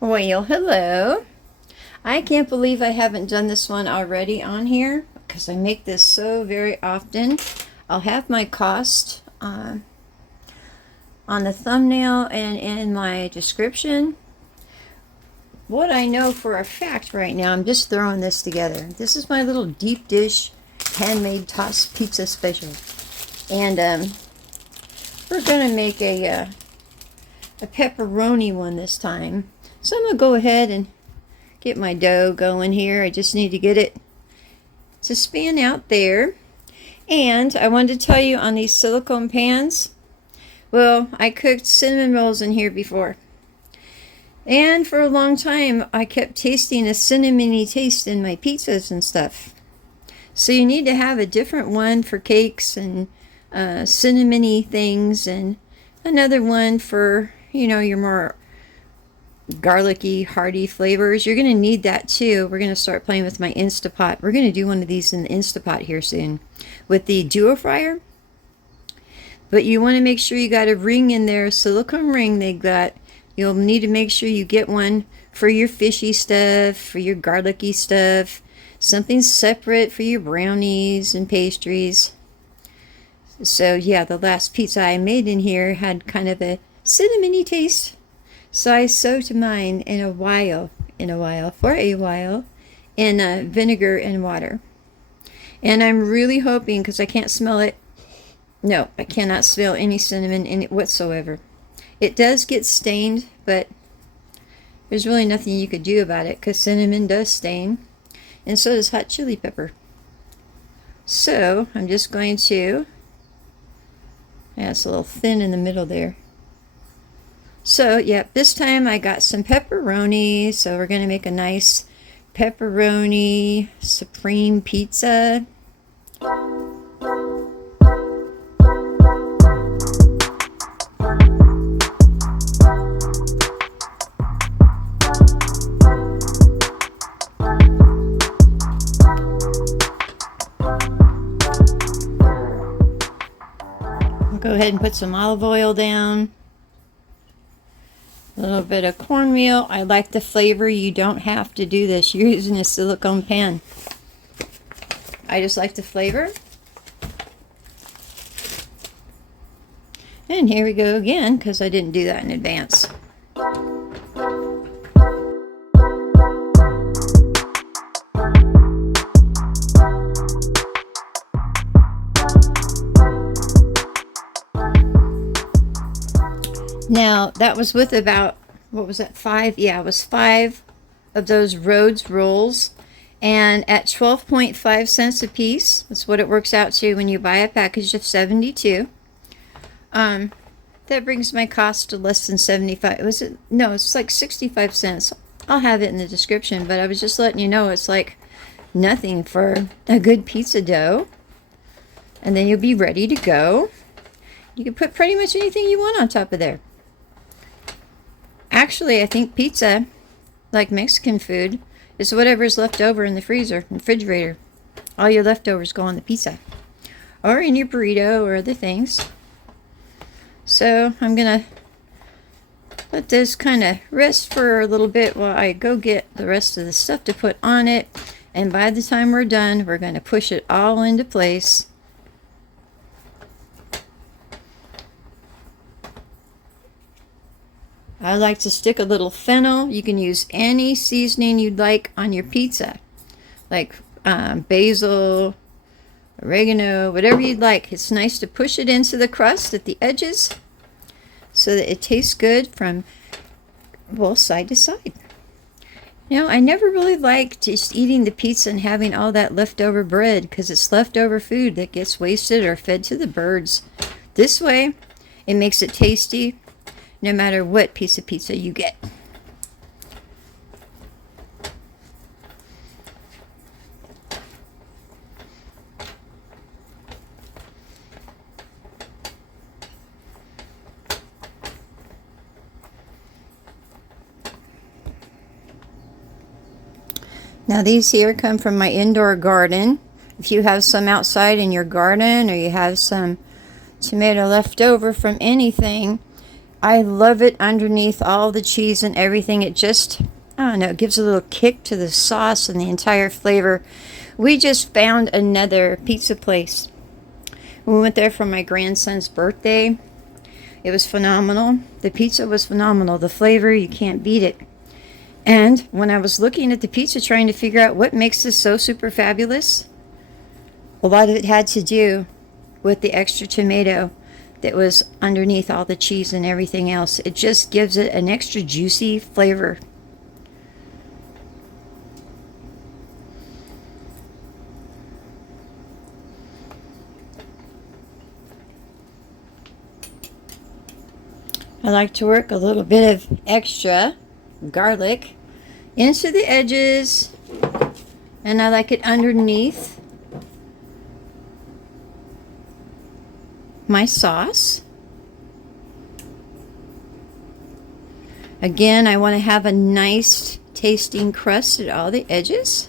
Well, hello. I can't believe I haven't done this one already on here because I make this so very often. I'll have my cost on the thumbnail and in my description. What I know for a fact right now, I'm just throwing this together. This is my little deep dish handmade tossed pizza special. And we're going to make a pepperoni one this time. So I'm going to go ahead and get my dough going here. I just need to get it to span out there. And I wanted to tell you on these silicone pans, well, I cooked cinnamon rolls in here before. And for a long time, I kept tasting a cinnamony taste in my pizzas and stuff. So you need to have a different one for cakes and cinnamony things, and another one for, your more garlicky, hearty flavors. You're going to need that too. We're going to start playing with my Instapot. We're going to do one of these in the Instapot here soon with the duo fryer. But you want to make sure you got a ring in there, a silicone ring they got. You'll need to make sure you get one for your fishy stuff, for your garlicky stuff, something separate for your brownies and pastries. So yeah, the last pizza I made in here had kind of a cinnamony taste. So I soaked mine in a while, in vinegar and water. And I'm really hoping, because I can't smell it. No, I cannot smell any cinnamon in it whatsoever. It does get stained, but there's really nothing you could do about it, because cinnamon does stain. And so does hot chili pepper. So I'm just going to, yeah, it's a little thin in the middle there. So, yep, this time I got some pepperoni. So we're going to make a nice pepperoni supreme pizza. I'll go ahead and put some olive oil down. A little bit of cornmeal. I like the flavor. You don't have to do this. You're using a silicone pan. I just like the flavor. And here we go again, because I didn't do that in advance. Now, that was with about, what was that, 5? Yeah, it was 5 of those Rhodes rolls. And at 12.5 cents a piece, that's what it works out to when you buy a package of 72. That brings my cost to less than 75. Was it? No, it's like 65 cents. I'll have it in the description, but I was just letting you know it's like nothing for a good pizza dough. And then you'll be ready to go. You can put pretty much anything you want on top of there. Actually, I think pizza, like Mexican food, is whatever's left over in the freezer, refrigerator. All your leftovers go on the pizza. Or in your burrito or other things. So I'm going to let this kind of rest for a little bit while I go get the rest of the stuff to put on it. And by the time we're done, we're going to push it all into place. I like to stick a little fennel. You can use any seasoning you'd like on your pizza. Like basil, oregano, whatever you'd like. It's nice to push it into the crust at the edges so that it tastes good from, well, side to side. I never really liked just eating the pizza and having all that leftover bread, because it's leftover food that gets wasted or fed to the birds. This way, it makes it tasty no matter what piece of pizza you get. Now these here come from my indoor garden. If you have some outside in your garden, or you have some tomato left over from anything, I love it underneath all the cheese and everything. It just, I don't know, it gives a little kick to the sauce and the entire flavor. We just found another pizza place. We went there for my grandson's birthday. It was phenomenal. The pizza was phenomenal. The flavor, you can't beat it. And when I was looking at the pizza trying to figure out what makes this so super fabulous, a lot of it had to do with the extra tomato that was underneath all the cheese and everything else. It just gives it an extra juicy flavor. I like to work a little bit of extra garlic into the edges, and I like it underneath my sauce. Again, I want to have a nice tasting crust at all the edges.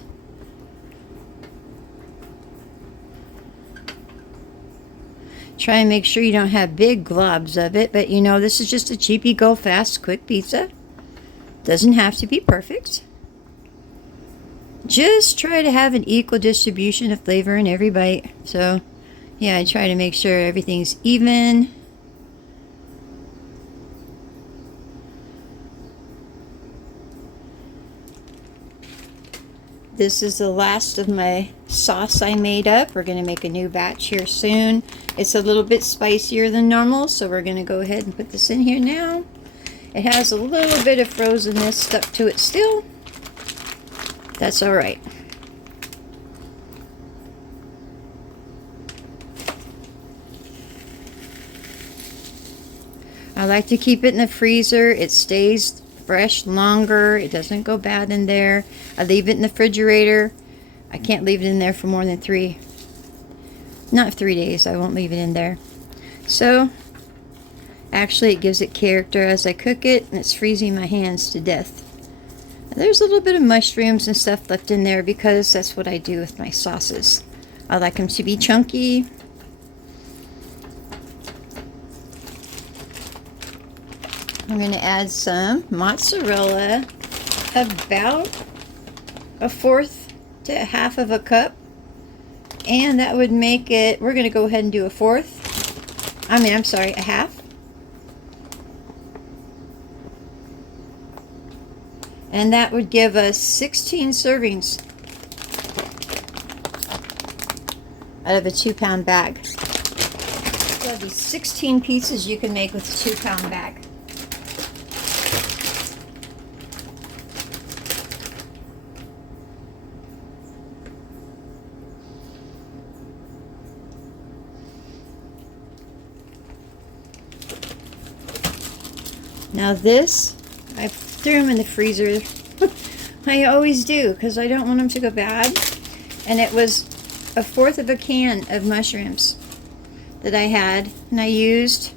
Try and make sure you don't have big globs of it, but you know, this is just a cheapy, go fast, quick pizza. Doesn't have to be perfect. Just try to have an equal distribution of flavor in every bite. So yeah, I try to make sure everything's even. This is the last of my sauce I made up. We're going to make a new batch here soon. It's a little bit spicier than normal, so we're going to go ahead and put this in here now. It has a little bit of frozenness stuck to it still. That's all right. I like to keep it in the freezer. It stays fresh longer. It doesn't go bad in there. I leave it in the refrigerator. I can't leave it in there for more than 3 days. I won't leave it in there. So actually it gives it character as I cook it, and it's freezing my hands to death. There's a little bit of mushrooms and stuff left in there because that's what I do with my sauces. I like them to be chunky. I'm going to add some mozzarella, about 1/4 to 1/2 of a cup, and that would make it, we're going to go ahead and do 1/4. I'm sorry, 1/2. And that would give us 16 servings out of a 2-pound bag. So that'd be 16 pieces you can make with a 2-pound bag. Now this, I threw them in the freezer. I always do because I don't want them to go bad. And it was 1/4 of a can of mushrooms that I had and I used.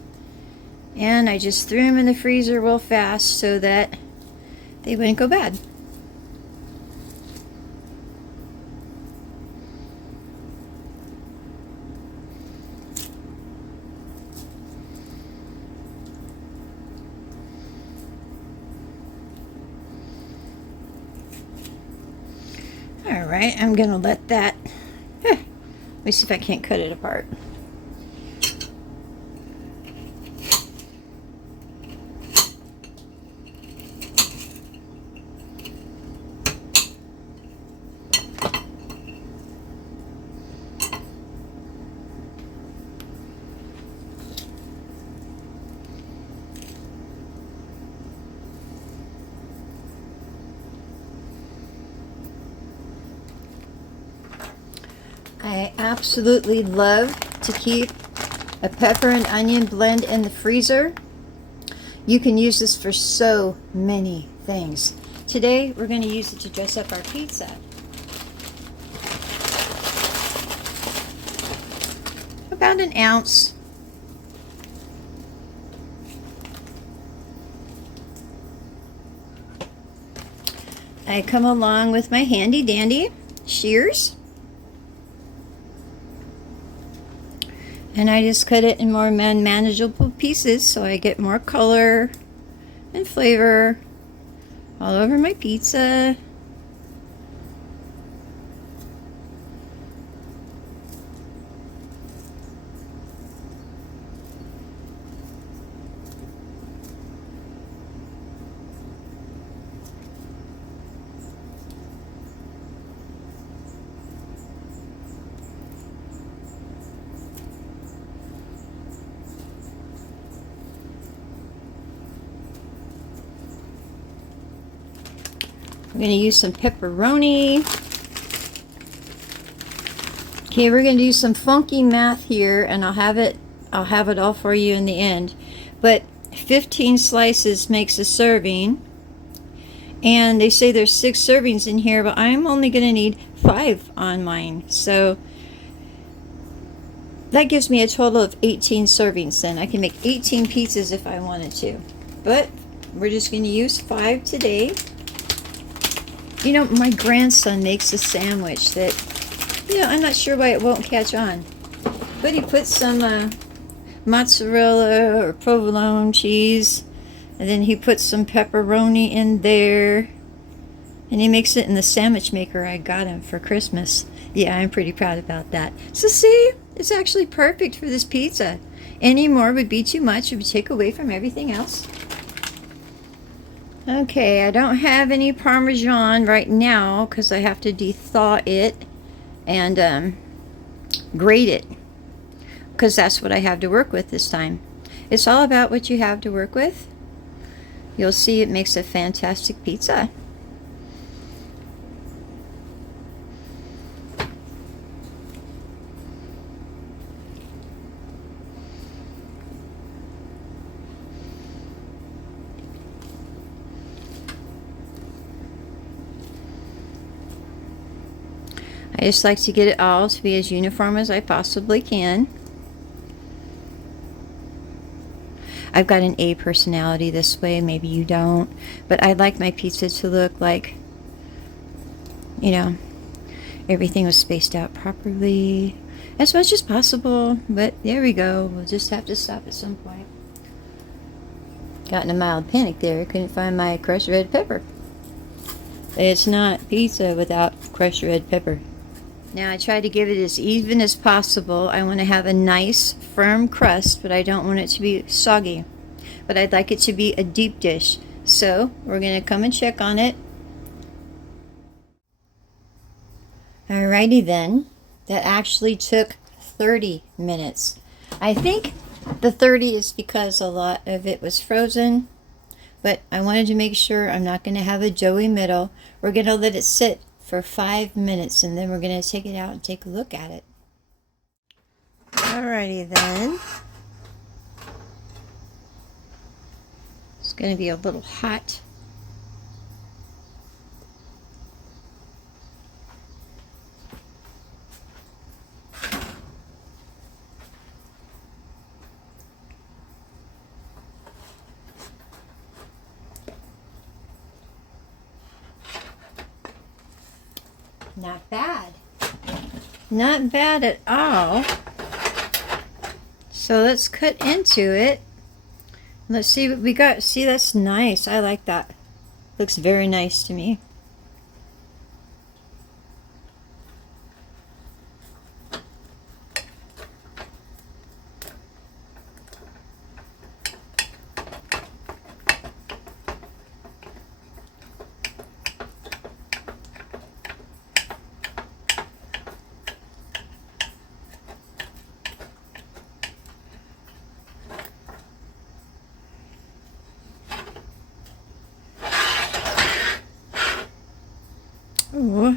And I just threw them in the freezer real fast so that they wouldn't go bad. Alright, I'm going to let that, let me see if I can't cut it apart. I absolutely love to keep a pepper and onion blend in the freezer. You can use this for so many things. Today we're going to use it to dress up our pizza. About 1 ounce. I come along with my handy dandy shears. And I just cut it in more manageable pieces so I get more color and flavor all over my pizza. I'm going to use some pepperoni. Okay, we're going to do some funky math here, and I'll have it all for you in the end. But 15 slices makes a serving, and they say there's 6 servings in here, but I'm only going to need 5 on mine. So that gives me a total of 18 servings. Then I can make 18 pizzas if I wanted to, but we're just going to use 5 today. You know, my grandson makes a sandwich that, you know, I'm not sure why it won't catch on. But he puts some mozzarella or provolone cheese, and then he puts some pepperoni in there, and he makes it in the sandwich maker I got him for Christmas. Yeah, I'm pretty proud about that. So see, it's actually perfect for this pizza. Any more would be too much. It would take away from everything else. Okay, I don't have any Parmesan right now because I have to de-thaw it and grate it, because that's what I have to work with this time. It's all about what you have to work with. You'll see it makes a fantastic pizza. I just like to get it all to be as uniform as I possibly can. I've got an A personality this way, maybe you don't, but I like my pizza to look like, you know, everything was spaced out properly as much as possible. But there we go, we'll just have to stop at some point. Got in a mild panic there, couldn't find my crushed red pepper. It's not pizza without crushed red pepper. Now I try to give it as even as possible. I want to have a nice firm crust, but I don't want it to be soggy. But I'd like it to be a deep dish. So we're going to come and check on it. Alrighty then. That actually took 30 minutes. I think the 30 is because a lot of it was frozen. But I wanted to make sure I'm not going to have a doughy middle. We're going to let it sit for 5 minutes, and then we're going to take it out and take a look at it. Alrighty then. It's going to be a little hot. Not bad. Not bad at all. So let's cut into it. Let's see what we got. See, that's nice. I like that. Looks very nice to me. Ooh.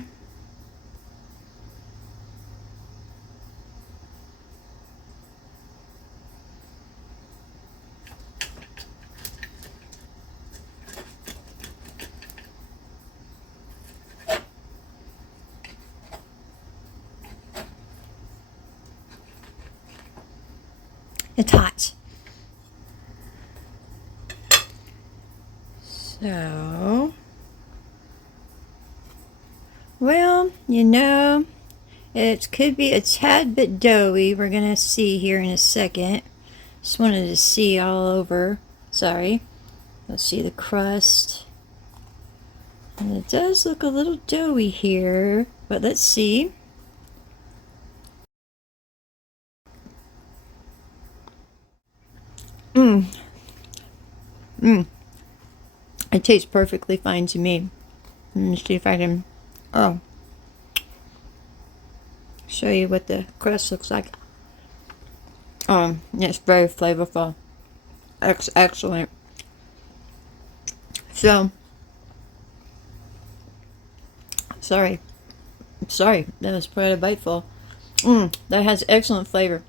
It's hot. So, well, you know, It could be a tad bit doughy. We're going to see here in a second. Just wanted to see all over. Sorry. Let's see the crust. And it does look a little doughy here, but let's see. It tastes perfectly fine to me. Let me see if I can show you what the crust looks like. It's very flavorful. Excellent. So, sorry, that was quite a biteful. That has excellent flavor.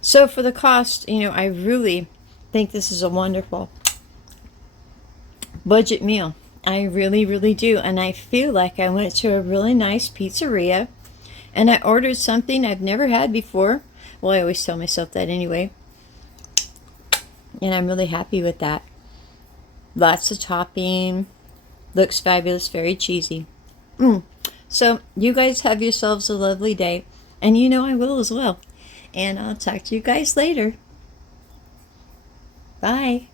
So for the cost, I really think this is a wonderful budget meal. I really, really do. And I feel like I went to a really nice pizzeria and I ordered something I've never had before. Well, I always tell myself that anyway. And I'm really happy with that. Lots of topping. Looks fabulous, very cheesy. So you guys have yourselves a lovely day. And I will as well. And I'll talk to you guys later. Bye.